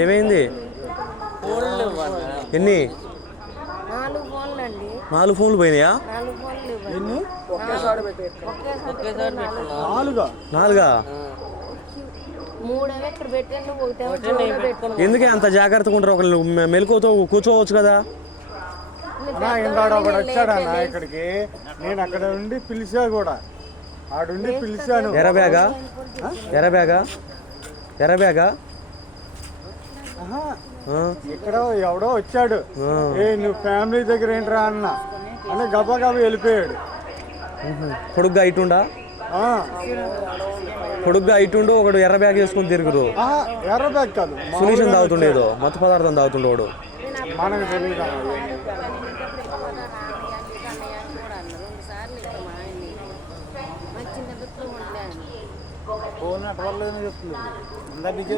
ఏమైంది? ఎన్ని? 4 ఫోన్లు అండి. 4 ఫోన్లు పోయినాయా? 4 ఫోన్లు ఎన్ని? ఒకేసారి నాలుగా? 3 ఇక్కడ పెట్టండి, ఒకటేమో ఎందుకే అంత జాగ్రత్తగా ఉంటారు? ఒకళ్ళు మెలకువతో కూర్చోవచ్చు కదా. ఒకడు వచ్చాడన్న ఇక్కడికి, నేను అక్కడ ఉండి పిలిచా కూడా, ఆడుండి పిలిచాను. ఎర్రబ్యాగా? ఇక్కడ ఎవడో వచ్చాడు, నువ్వు ఫ్యామిలీ దగ్గర ఏంట్రా అన్న అంటే గబా వెళ్ళిపోయాడు. పొడుగ్గా ఇటుండా? పొడుగ్గా ఇటుండు ఒకడు ఎర్ర బ్యాగ్ వేసుకొని తిరుగురు. ఎర్ర బ్యాగ్ కాదు, సొల్యూషన్ తాగుతుండేదో, మత్తు పదార్థం తాగుతుండేవాడు. మనకు తెలియదు.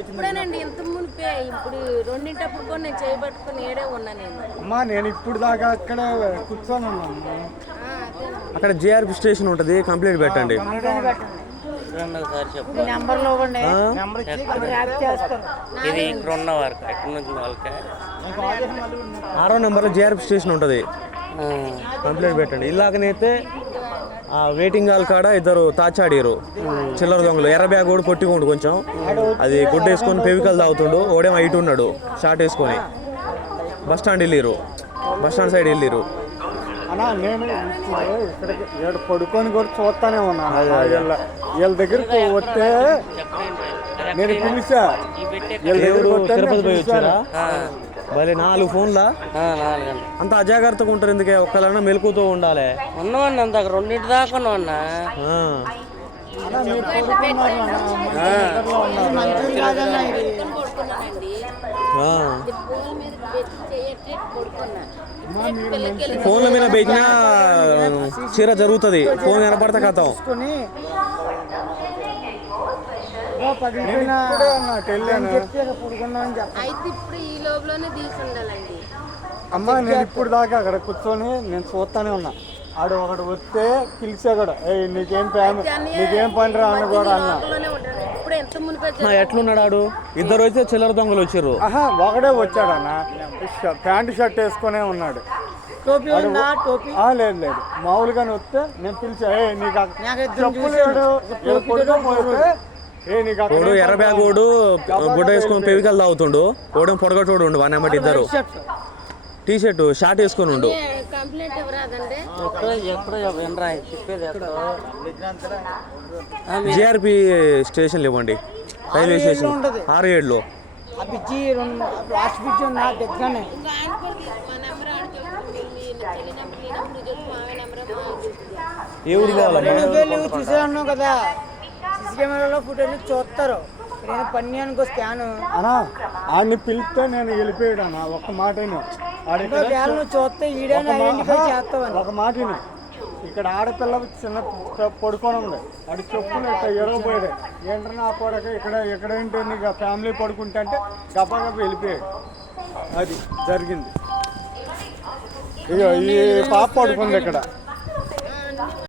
ఇప్పుడేనండి, ఇంత మునిపే ఇప్పుడు 2 కూడా నేను చేయబట్టుకుని ఏడే ఉన్నా నేను. అమ్మా నేను ఇప్పుడు దాకా అక్కడ కూర్చొని ఉన్నాను. అక్కడ జిఆర్పి స్టేషన్ ఉంటుంది, కంప్లైంట్ పెట్టండి. ఆరో నెంబర్లో జిఆర్పి స్టేషన్ ఉంటుంది, కంప్లైంట్ పెట్టండి. ఇలాగనైతే వెయిటింగ్ హాల్ కాడ ఇద్దరు తాచాడిరు చిల్లర దొంగలు. ఎర్ర బ్యాగ్ కూడా కొట్టికోండు కొంచెం, అది గుడ్డ వేసుకొని ఫెవికల్ తాగుతుండు. ఓడేమో హైట్ ఉన్నాడు షార్ట్ వేసుకొని. బస్ స్టాండ్ వెళ్ళిరు, బస్ స్టాండ్ సైడ్ వెళ్ళిరు. అన్నా నేను ఇక్కడ పడుకొని కూడా చూస్తానే ఉన్నాను. వీళ్ళ దగ్గరికి వస్తే నేను పిలిచా, తిరుపతి పోయి వచ్చారా? భలే 4 ఫోన్లా? అంత అజాగ్రత్తగా ఉంటారు ఎందుకే? ఒక్కలన్నా మెలకుతో ఉండాలి. ఉన్నామన్నా అంత 2 దాకా ఉన్నామన్నా. ఫోన్ల మీద పెట్టినా చీర జరుగుతుంది, ఫోన్ కనపడితే కథం. అమ్మా నేను ఇప్పుడు దాకా అక్కడ కూర్చొని నేను చూస్తానే ఉన్నా. ఆడు ఒకడు వస్తే పిలిచా కూడా, నీకేం పని రా అన్న కూడా అన్న. ఎట్లున్నాడు ఆడు? ఇద్దరు అయితే చిల్లర దొంగలు వచ్చారు. ఒకడే వచ్చాడన్న, ప్యాంటు షర్ట్ వేసుకునే ఉన్నాడు. లేదు లేదు, మామూలుగానే వస్తే నేను పిలిచా, ఓడు ఎర్ర బ్యాగ్ ఓడు గుడ్డ వేసుకొని పెవికల్ తాగుతుండు, ఓడేం పొడగటోడు ఉండు. వాని అమ్మటి ఇద్దరు టీ షర్ట్ షార్ట్ వేసుకొని ఉండు. జిఆర్పి స్టేషన్లు ఇవ్వండి, రైల్వే స్టేషన్ 6-7లో. ఏ ఊరు చూసాను కదా, సీసీ కెమెరాలో ఫుటేజ్ చూస్తారు. నేను పన్యానికి స్కాన్ ఆడిని పిలిస్తే నేను వెళ్ళిపోయాడు అన్న. ఒక్క మాట చూస్తే ఒక మాటని, ఇక్కడ ఆడపిల్ల చిన్న పడుకొని ఉంది, ఆడి చెప్పులు ఇట్లా ఎరగపోయాడు. ఏంటన్నా ఆ పడక ఎక్కడేంటి నీకు ఫ్యామిలీ పడుకుంటే అంటే గప్ప వెళ్ళిపోయాడు. అది జరిగింది. ఇక ఈ పాప పడుకుంది ఇక్కడ.